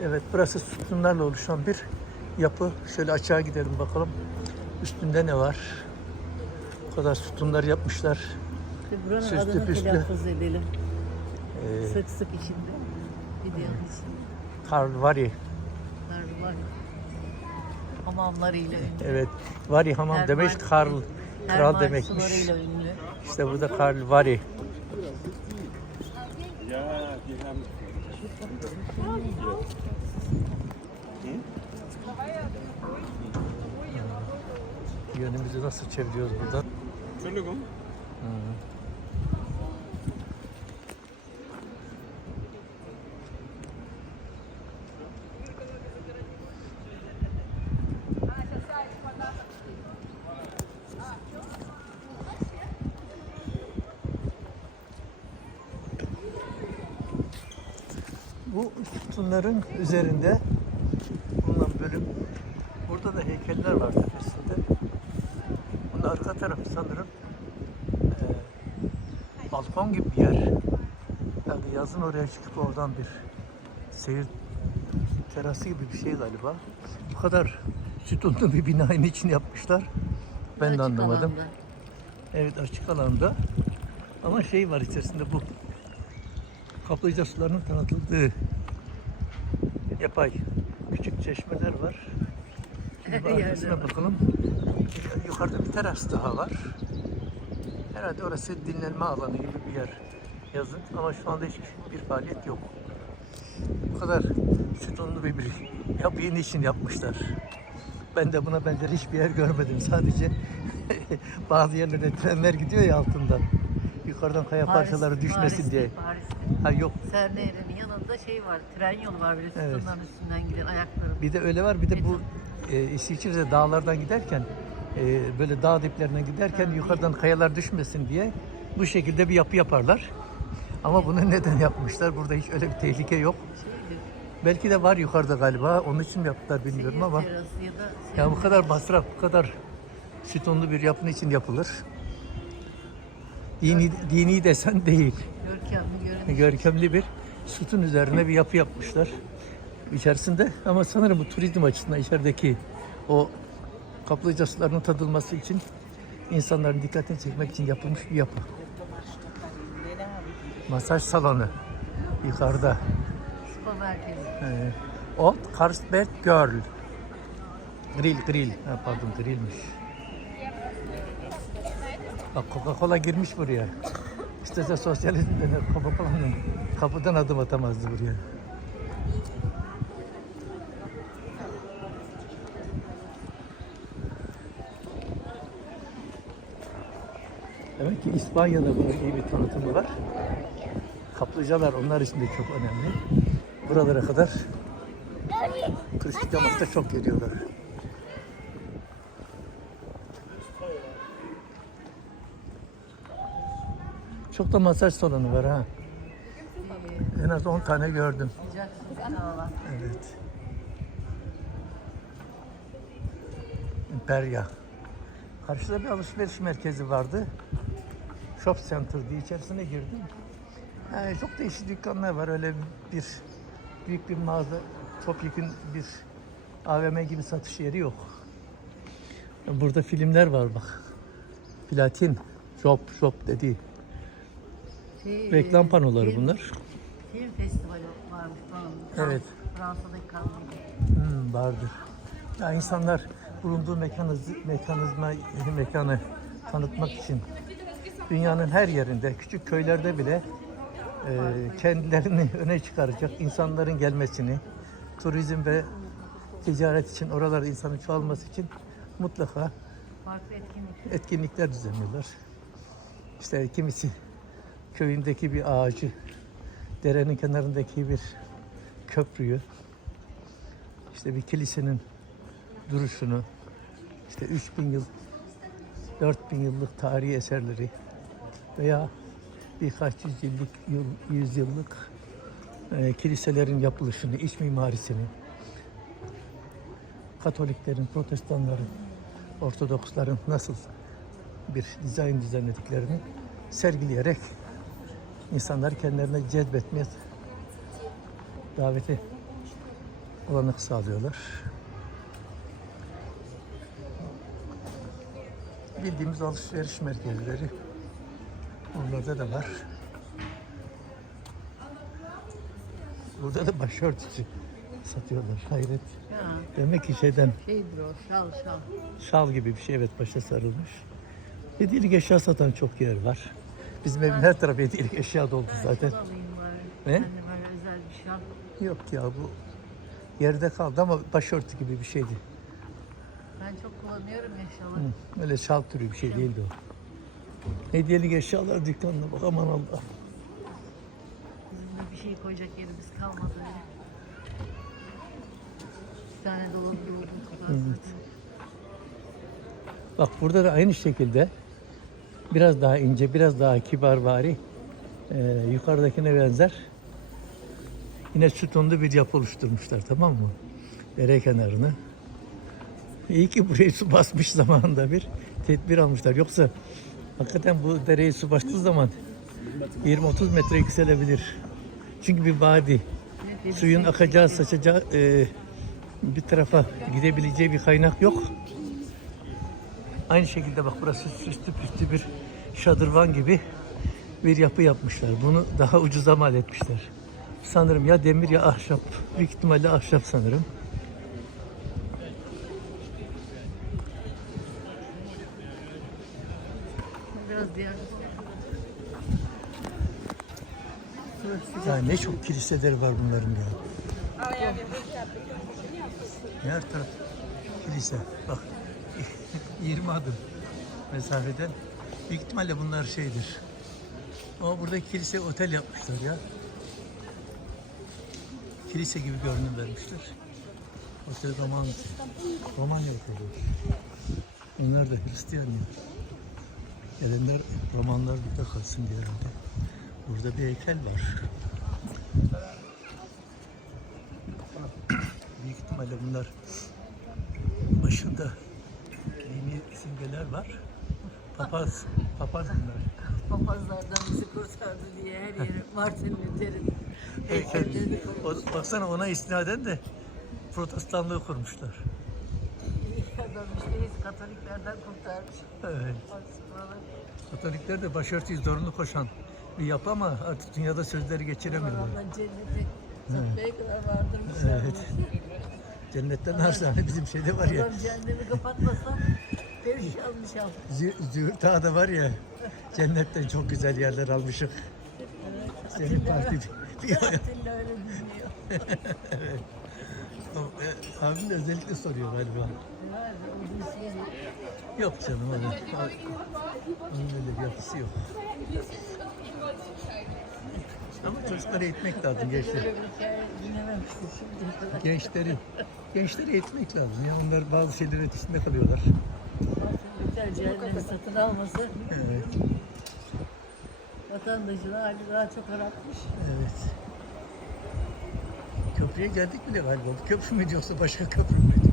Evet burası sütunlarla oluşan bir yapı. Şöyle aşağı gidelim bakalım. Üstünde ne var? Bu kadar sütunlar yapmışlar. İşte buranın Süslü adını püslü. telaffuz edelim. Ee, Sık sık içinde. Bunlar var. Hamamlarıyla ünlü. Evet. Vari hamam Her demek Karl. Kral demekmiş. İşte burada Karlvari. Ja, Yönümüzü nasıl çeviriyoruz buradan? Entschuldigung. Bu sütunların üzerinde bulunan bölüm. Burada da heykeller var tepesinde. Bunun arka tarafı sanırım gibi bir yer. Yani yazın oraya çıkıp oradan bir seyir terası gibi bir şey galiba. Bu kadar sütunlu bir binanın için yapmışlar. Ben de Açık anlamadım. alanda. Evet açık alanda. Ama şey var içerisinde bu kaplıca sularının tanıtıldığı yapay küçük çeşmeler var. Var. bakalım. Yukarıda bir teras daha var. Herhalde orası dinlenme alanı gibi bir yer yazın ama şu anda hiçbir bir faaliyet yok. Bu kadar sütunlu bir, bir yapıyı niçin yapmışlar? Ben de buna benzer hiçbir yer görmedim. Sadece bazı yerlerde trenler gidiyor ya altından. Yukarıdan kaya parçaları düşmesin Paris'te, diye. Paris'te. Ha yok. Serne Nehri'nin yanında şey var, tren yolu var böyle Evet. sütunların üstünden giden ayakları. Bir de öyle var. Bir de bu e, İsviçre'de dağlardan giderken e, böyle dağ diplerinden giderken yukarıdan kayalar düşmesin diye bu şekilde bir yapı yaparlar. Ama bunu neden yapmışlar? Burada hiç öyle bir tehlike yok. Belki de var yukarıda galiba. Onun için mi yaptılar bilmiyorum ama. ya bu kadar masraf, bu kadar sütunlu bir yapının için yapılır. Dini, dini desen değil. görkemli. Görkemli bir sütun üzerine bir yapı yapmışlar. İçerisinde ama sanırım bu turizm açısından içerideki o kaplıca sularının tadılması için insanların dikkatini çekmek için yapılmış bir yapı. Masaj salonu yukarıda. Spa merkezi. Ee, Old Carlsberg Girl. Grill, grill. Ha, pardon, grillmiş. Bak Coca-Cola girmiş buraya. İstese sosyalizm dener Coca-Cola'nın kapıdan adım atamazdı buraya. Demek ki İspanya'da bunun iyi bir tanıtımı var. Kaplıcalar onlar için de çok önemli. Buralara kadar turistik amaçla çok geliyorlar. Çok da masaj salonu var ha. En az 10 tane gördüm. Evet. Imperia. Karşıda bir alışveriş merkezi vardı. Shop Center diye içerisine girdim. Yani çok değişik dükkanlar var. Öyle bir büyük bir mağaza, topyekun bir AVM gibi satış yeri yok. Burada filmler var bak. Platin, shop, shop dediği. Şey, Reklam panoları film- bunlar. Film festivali varmış falan. Evet. Fransa'daki kanlı. Hmm, vardır. Ya insanlar bulunduğu mekanız, mekanizma, mekanı tanıtmak için dünyanın her yerinde, küçük köylerde bile e, kendilerini öne çıkaracak insanların gelmesini, turizm ve ticaret için oralarda insanın çoğalması için mutlaka Farklı etkinlik. etkinlikler düzenliyorlar. İşte kimisi köyündeki bir ağacı, derenin kenarındaki bir köprüyü, işte bir kilisenin duruşunu, işte 3000 yıl, 4000 yıllık tarihi eserleri veya birkaç yüz yıllık, yıl, yüzyıllık e, kiliselerin yapılışını, iç mimarisini, Katoliklerin, Protestanların, Ortodoksların nasıl bir dizayn düzenlediklerini sergileyerek insanları kendilerine cezbetmeye daveti olanak sağlıyorlar. Bildiğimiz alışveriş merkezleri. Onlarda da var. Burada da başörtüsü satıyorlar. Hayret. Ya, Demek ki şeyden şeydir o, şal şal. şal gibi bir şey evet başa sarılmış. Hediyelik eşya satan çok yer var. Bizim evin her tarafı hediyelik eşya doldu Ben zaten. şal alayım bari. Ne? Böyle özel bir şal. Yok ya bu yerde kaldı ama başörtü gibi bir şeydi. Ben çok kullanıyorum ya şalı. Hı, Öyle şal türü bir şey değildi o. Hediyelik eşyalar dükkanına bak aman Allah. De bir şey koyacak yerimiz kalmadı. Bir tane dolabı doldurduk zaten. Bak burada da aynı şekilde biraz daha ince, biraz daha kibarvari e, yukarıdakine benzer yine sütunlu bir yapı oluşturmuşlar tamam mı? Dere kenarını. İyi ki burayı su basmış zamanında bir tedbir almışlar. Yoksa hakikaten bu dereyi su bastığı zaman 20-30 metre yükselebilir. Çünkü bir vadi. Suyun akacağı, saçacağı e, bir tarafa gidebileceği bir kaynak yok. Aynı şekilde bak burası süslü püslü bir şadırvan gibi bir yapı yapmışlar. Bunu daha ucuza mal etmişler. Sanırım ya demir ya ahşap. Büyük ihtimalle ahşap sanırım. Ya ne çok kiliseleri var bunların ya. Her taraf kilise. Bak 20 adım mesafeden. Büyük ihtimalle bunlar şeydir. Ama burada kilise otel yapmışlar ya. Kilise gibi görünüm vermişler. Otel Roman, Romanya oteli. Onlar da Hristiyan ya. Gelenler Romanlar burada kalsın diye herhalde. Burada bir heykel var. Büyük ihtimalle bunlar başında dini simgeler var. Papaz, papaz bunlar. papazlardan bizi kurtardı diye her yeri Martin Luther'in Heykel. heykellerini koymuş. O, baksana ona istinaden de protestanlığı kurmuşlar. İşte biz Katoliklerden kurtarmış. Evet. Katolikler de başörtüyü zorunlu koşan bir yapı ama artık dünyada sözleri geçiremiyorlar. Oradan cennete satmaya kadar vardırmışlar. Evet. Cennetten hastane bizim şeyde var ya. Adam cehennemi kapatmasa perişanmış al. Zü- Züğürt var ya. Cennetten çok güzel yerler almışık. Senin parti bir Atilla öyle dinliyor. O, e, Abim de özellikle soruyor galiba. Yok canım onun, onun öyle bir yapısı yok. Ama çocukları eğitmek lazım gençleri. Öyle. Gençleri, gençleri eğitmek lazım. Ya onlar bazı şeylerin etkisinde kalıyorlar. Cehennemi satın alması Evet, vatandaşını hali daha çok aratmış. evet. Köprüye geldik bile galiba. Bu köprü müydü yoksa başka köprü müydü?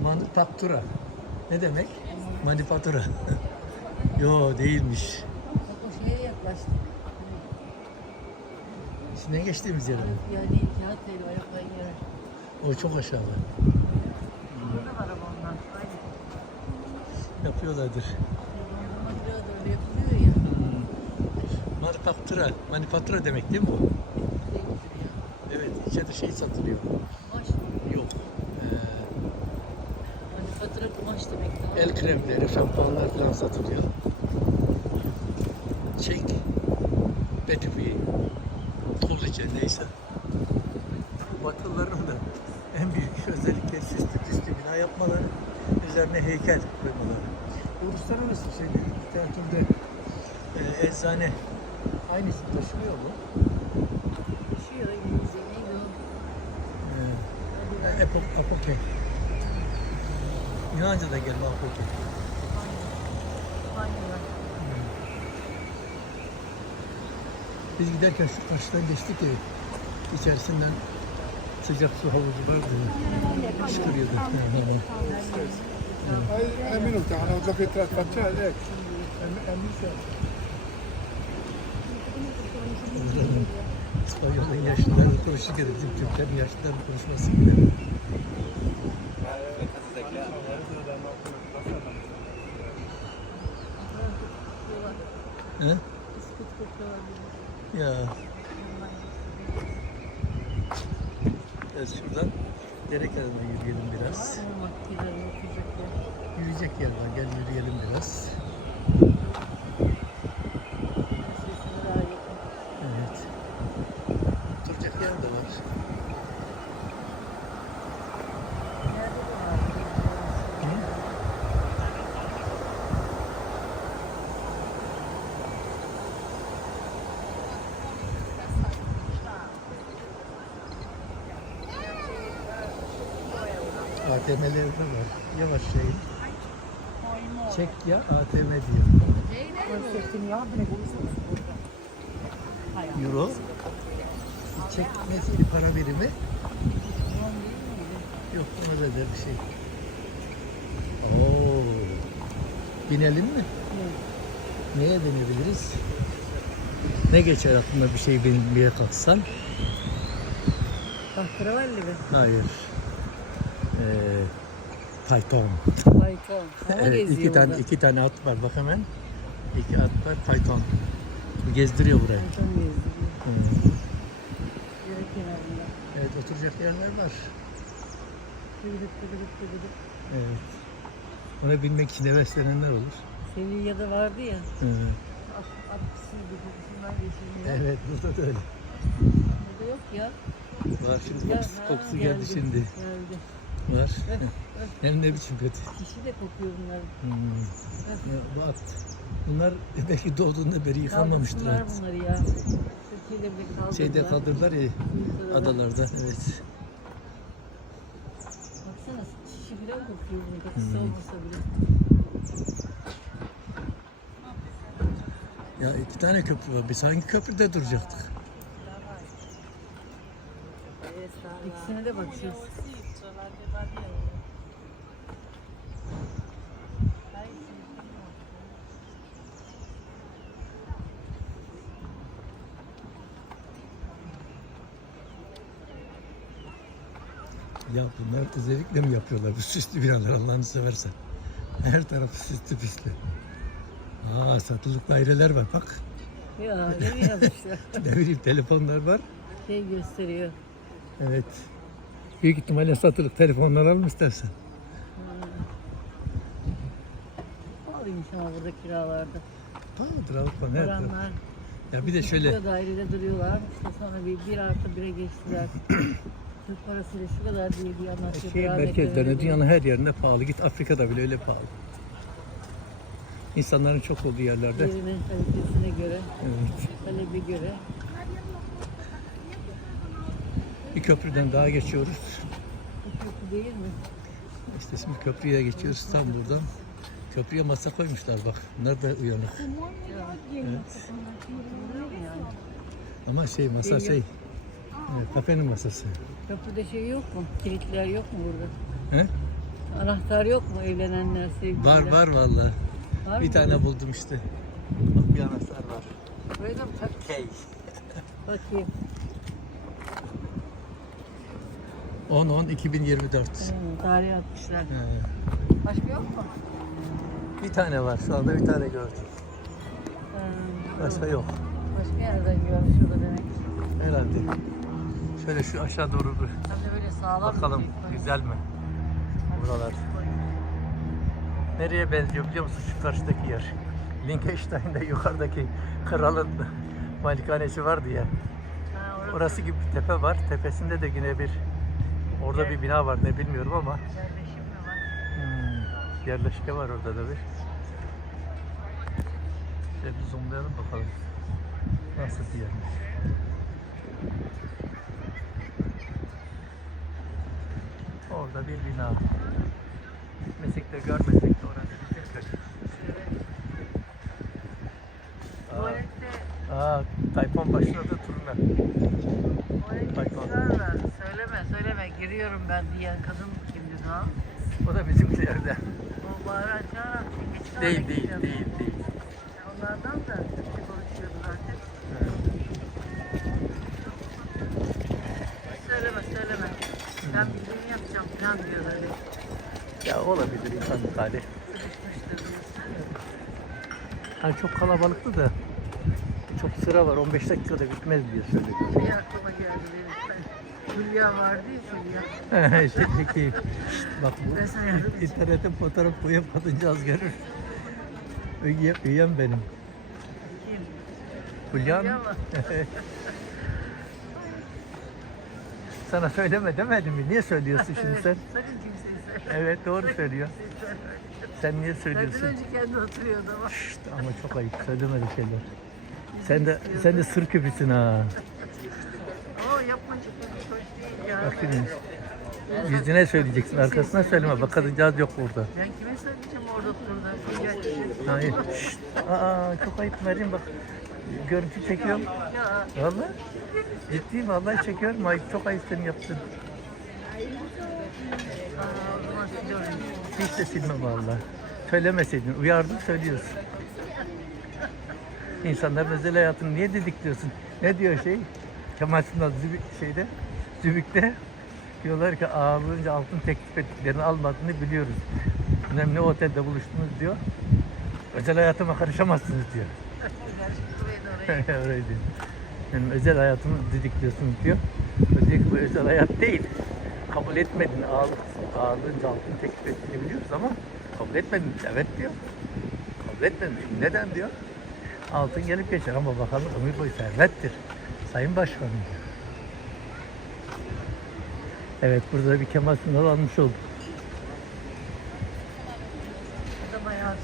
Manufaktura. Ne demek? Manifatura. Yo değilmiş. Bak o şeye yaklaştık. Şimdi geçtiğimiz yer. mi? Yani kağıt değil ayaklayın yere. O çok aşağıda. Yapıyorlardır. Dondurma kirağı da öyle yapılıyor ya. Manufaktura. Manifatura demek değil mi ya. Evet. içeride şey satılıyor. Kumaş. Yok. Hani fatura kumaş demek. Ee, el kremleri, şampuanlar falan satılıyor. Çek. Betifi. Tullice neyse. Batılıların da en büyük özellikleri süslü püslü bina yapmaları, üzerine heykel koymaları. Uluslararası şeyde, literatürde e, eczane aynı isim taşımıyor mu? İngilizce. Neydi o? E, Epok, apoke. Yunanca'da gelme apoke. Aynı var. Biz giderken şu karşıdan geçtik ya, içerisinden sıcak su havuzu vardı. Fışkırıyordu. Hai hai minuti, hanno già più tre facciate, İspanyol'un yaşlıların kuruşu gibi, bizim Türklerin yaşlıların konuşması gibi. He? Ya. Çek ya ATM diyor. Euro. Çek mesela para birimi. Yok ona benzer bir şey. Oo. Binelim mi? Neye binebiliriz? Ne geçer aklına bir şey binmeye kalksan? Tahtravalli mi? Hayır. Ee, Python. Python. Hava Evet, iki tane iki tane at var bak hemen. İki at var Python. Gezdiriyor burayı. Python gezdiriyor. Hmm. Evet oturacak yerler var. Evet. Ona binmek için heveslenenler olur. Vardı ya. Hı. At, at pisiydi kokusundan geçirmiyor. Evet burada da öyle. Burada yok ya. Var şimdi Ya, kokusu, kokusu geldi şimdi. Geldi. Var. Hem ne biçim kötü. Kişi de kokuyor bunlar. Hmm. Ya, bu at. Bunlar belki doğduğunda beri yıkanmamıştır at. bunları ya. Türkiye'de bile kaldırdılar. Şeyde kaldırırlar ya Adalar. adalarda. Evet. Baksana şişi bile kokuyor bunu. Kokusu Hmm. olmasa bile. Ya iki tane köprü var. Biz hangi köprüde duracaktık? İkisine de bakacağız. Ya bunlar özellikle mi yapıyorlar bu süslü binalar Allah'ını seversen? Her tarafı süslü püslü. Aa satılık daireler var bak. Ya ne yazmışlar? Ne bileyim telefonlar var. şey gösteriyor. Evet. Büyük ihtimalle satılık telefonlar alalım istersen. Pahalıymış ama burada kiralarda. Pahalıdır bana her taraf. Oranlar. Ya bir de şöyle Burada dairede duruyorlar. İşte sonra bir, bir artı bire geçtiler. Türk parasıyla şu kadar diye bir anlatıyor. şehir merkezlerinde dünyanın her yerinde pahalı. Git Afrika'da bile öyle pahalı. İnsanların çok olduğu yerlerde. Yerinin kalitesine göre, Evet. talebe göre. Bir köprüden daha geçiyoruz. Kötü değil mi? İşte şimdi köprüye geçiyoruz tam buradan. Köprüye masa koymuşlar bak. Da uyanık. Evet. Ama şey masa Şey şey. evet, kafenin masası. Köprüde şey yok mu? Kilitler yok mu burada? He? Anahtar yok mu evlenenler, sevgililer? Var var vallahi. Var Bir mı? tane buldum işte. Bak bir anahtar var. Mı tak? Key. Bakayım. 10 10 2024. Hmm, tarih atmışlar. He. Başka yok mu? Bir tane var. Şu anda bir tane gördüm. Hmm, Başka yok. Başka yerden görmüş o da demek. Herhalde. Şöyle şu aşağı doğru bir de böyle sağlam bakalım. bir şey. Güzel mi? Buralar. Nereye benziyor biliyor musun şu karşıdaki yer? Liechtenstein'de yukarıdaki kralın malikanesi vardı ya. Ha, orası Orası gibi bir tepe var. Tepesinde de yine bir orada bir bina var ne bilmiyorum ama yerleşim mi var? hmm, yerleşke var orada da bir. Şöyle bir zoomlayalım bakalım. Nasıl bir yermiş. Orada bir bina. Gitmesek de görmesek de orası bizim köy. Aa, Tayfun başladı turuna. Tayfun. Söyleme söyleme giriyorum ben diyen kadın kimdi daha? O da bizimkilerden. O bağıran çağıran geç Değil değil gidiyorum. değil değil. Onlardan da Türkçe konuşuyordu zaten. Söyleme söyleme. Ben bildiğimi yapacağım falan diyor böyle. Ya olabilir insan hali. Sıkışmıştır diyorsun. Yani çok kalabalıktı da sıra var 15 dakikada bitmez diye söyledi. Şey aklıma geldi benim. Hülya vardı ya Hülya. işte peki bak bu internete fotoğraf koyup kadıncağız görür. Üye, üyem benim. Kim? Hülya mı? Sana söyleme demedim mi? Niye söylüyorsun şimdi sen? Sakın kimseyi söyle. Evet doğru söylüyor. Sen niye Senden söylüyorsun? önce kendi oturuyordu ama. Şşt, ama çok ayıp söyleme öyle şeyler. Sen de sen de sır küpüsün ha. Oo yapma hoş değil ya. Bak şimdi yüzüne söyleyeceksin arkasına söyleme. Bak kadıncağız yok burada. Ben kime söyleyeceğim orada kişi. Hayır. Şşt. Aa çok ayıp Meryem bak. Görüntü çekiyorum. Ya Vallahi. Ciddiyim vallahi çekiyorum. Ayıp çok ayıp senin yaptın. aa. Hiç de silmem vallahi. Söylemeseydin. Uyardım söylüyorsun. İnsanların özel hayatını niye didikliyorsun? Ne diyor şey? Kemal Sunal Zübük şeyde, Zübük'te diyorlar ki ağırlığınca altın teklif ettiklerini almadığını biliyoruz. Önemli otelde buluştunuz diyor. Özel hayatıma karışamazsınız diyor. Gerçekten oraya. Öyleydi. Benim özel hayatımı didikliyorsunuz diyor. Diyor ki bu özel hayat değil. Kabul etmedin ağırlık, ağırlığınca altın teklif ettiğini biliyoruz ama kabul etmedin. Evet diyor. Kabul etmedin. Neden diyor? Altın gelip geçer ama bakalım ömür boyu servettir. Sayın Başkanım. Evet burada da bir Kemal Sunal almış olduk.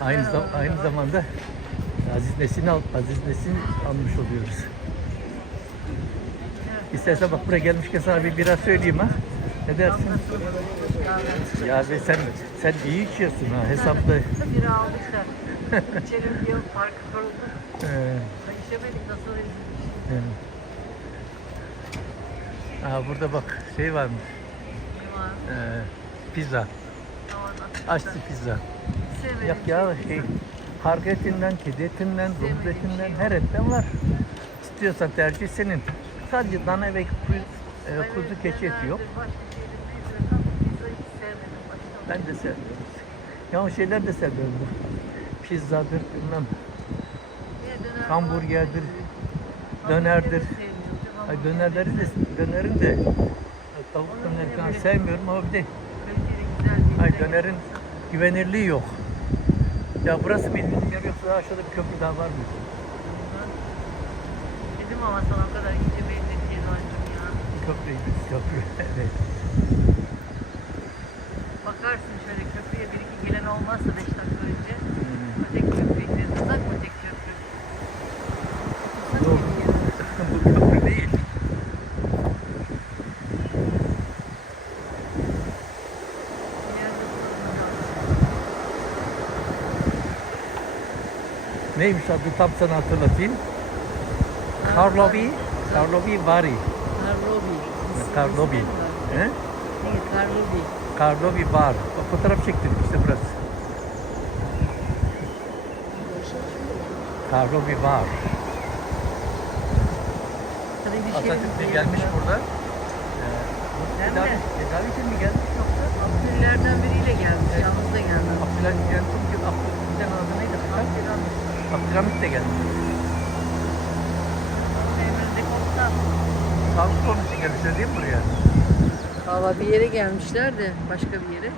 Da Aynı, zam aynı zamanda Aziz Nesin al Aziz Nesin almış oluyoruz. İstersen bak buraya gelmişken sana bir bira söyleyeyim ha. Ne dersin? Ya be sen sen iyi içiyorsun ha hesapta. Biri almışlar. İçerim diyor farkı kuruldu. Yani. Aa, burada bak şey varmış. Ee, pizza. Açtı pizza. Sevmedim. Yok ya şey karga etinden, kedi etinden, domuz Sevmediğim etinden şey her etten var. İstiyorsan tercih senin. Sadece dana ve kuzu, e, kuzu keçi eti yok. Ben de sevmiyorum. Ya o şeyler de seviyorum. Pizzadır, bilmem, hamburgerdir, dönerdir. Ay dönerleri de, dönerin de e, tavuk döneri falan sevmiyorum ama bir de ay dönerin güvenirliği yok. Ya burası bildiğin yer yoksa aşağıda bir köprü daha var mı? Dedim ama sana o kadar ince diye döndüm ya. Köprüydü, köprü. evet. Bakarsın şöyle köprüye bir iki gelen olmazsa beş dakika önce. Hmm. Ötek köprü gideriz. Uzak mı tek köprü? Uzak Yok. mı gidiyoruz? Bu köprü değil. Bir yerde sorun var. Neymiş adı tam sana hatırlatayım. Karlovi, Karlovi Vari. Karlovi. Karlovi. He? Ne Karlovi? Karlovi Bar. O fotoğraf çektim işte burası. Karlovi Bar. Şey Atatürk de mi gelmiş burada. Ee, tedavi, tedavi için mi gelmiş yoksa? Abdüllerden biriyle gelmiş. Yalnız da gelmiş. Çok çok Abdülhamit'in adı neydi? De gelmiş. Emrinde komutan. Sağlık sorunu için gelmişler değil mi buraya? Valla bir yere gelmişler de başka bir yere.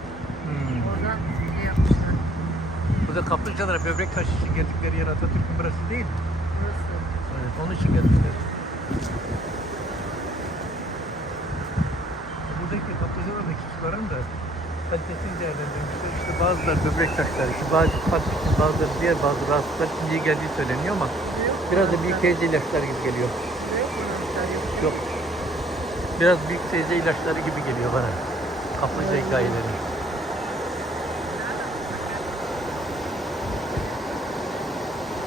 Hmm. Oradan şey yapmışlar. Burada kaplıcalara böbrek taşı için geldikleri yer Atatürk'ün burası değil mi? Burası. Evet, onun için gelmişler. Buradaki kaplıcalardaki suların da kalitesini değerlendirmişler. İşte bazıları böbrek taşları, işte bazı kalp için, bazıları diğer bazı rahatsızlıklar için iyi geldiği söyleniyor ama biraz da büyük teyze ilaçları gibi geliyor. Yok. Biraz büyük teyze ilaçları gibi geliyor bana. Kaplıca hikayeleri.